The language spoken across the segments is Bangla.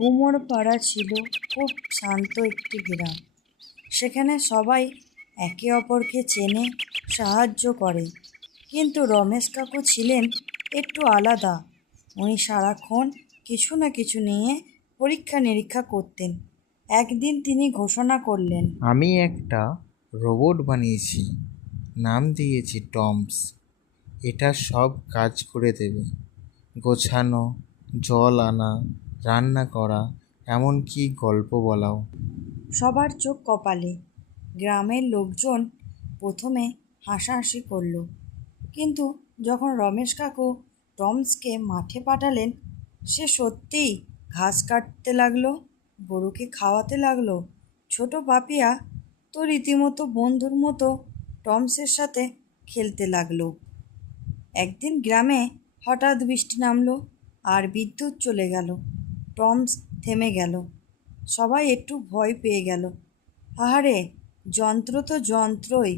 কুমোরপাড়া ছিল খুব শান্ত একটি গ্রাম। সেখানে সবাই একে অপরকে চেনে, সাহায্য করে। কিন্তু রমেশ কাকু ছিলেন একটু আলাদা। উনি সারাক্ষণ কিছু না কিছু নিয়ে পরীক্ষা নিরীক্ষা করতেন। একদিন তিনি ঘোষণা করলেন, আমি একটা রোবট বানিয়েছি। নাম দিয়েছি টমস। এটা সব কাজ করে দেবে। গোছানো, জল আনা রান্না করা এমনকি গল্প বলাও? সবার চোখ কপালে। গ্রামের লোকজন প্রথমে হাসাহাসি করল। কিন্তু যখন রমেশ কাকু টমসকে মাঠে পাঠালেন, সে সত্যিই ঘাস কাটতে লাগল, গরুকে খাওয়াতে লাগল। ছোট পাপিয়া তো রীতিমতো বন্ধুর মতো টমসের সাথে খেলতে লাগল। একদিন গ্রামে হঠাৎ বৃষ্টি নামলো আর বিদ্যুৎ চলে গেল। টমস থেমে গেল। সবাই একটু ভয় পেয়ে গেল। আহারে যন্ত্র তো যন্ত্রই।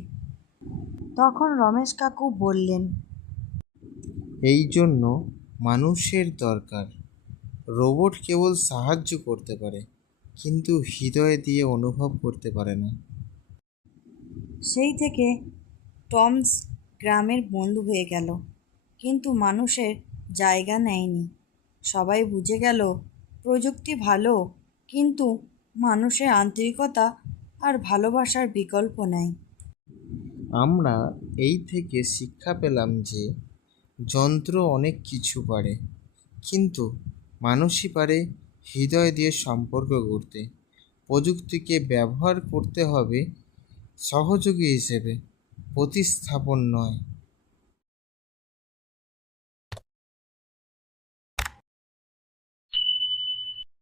তখন রমেশ কাকু বললেন এই জন্য মানুষের দরকার। রোবট কেবল সাহায্য করতে পারে কিন্তু হৃদয় দিয়ে অনুভব করতে পারে না। সেই থেকে টমস গ্রামের বন্ধু হয়ে গেল কিন্তু মানুষের জায়গা নেয়নি। সবাই বুঝে গেল প্রযুক্তি ভালো, কিন্তু মানুষের আন্তরিকতা আর ভালোবাসার বিকল্প নেই। আমরা এই থেকে শিক্ষা পেলাম যে, যন্ত্র অনেক কিছু পারে, কিন্তু মানুষই পারে হৃদয় দিয়ে সম্পর্ক গড়তে। প্রযুক্তিকে ব্যবহার করতে হবে সহযোগী হিসেবে, প্রতিস্থাপন নয়।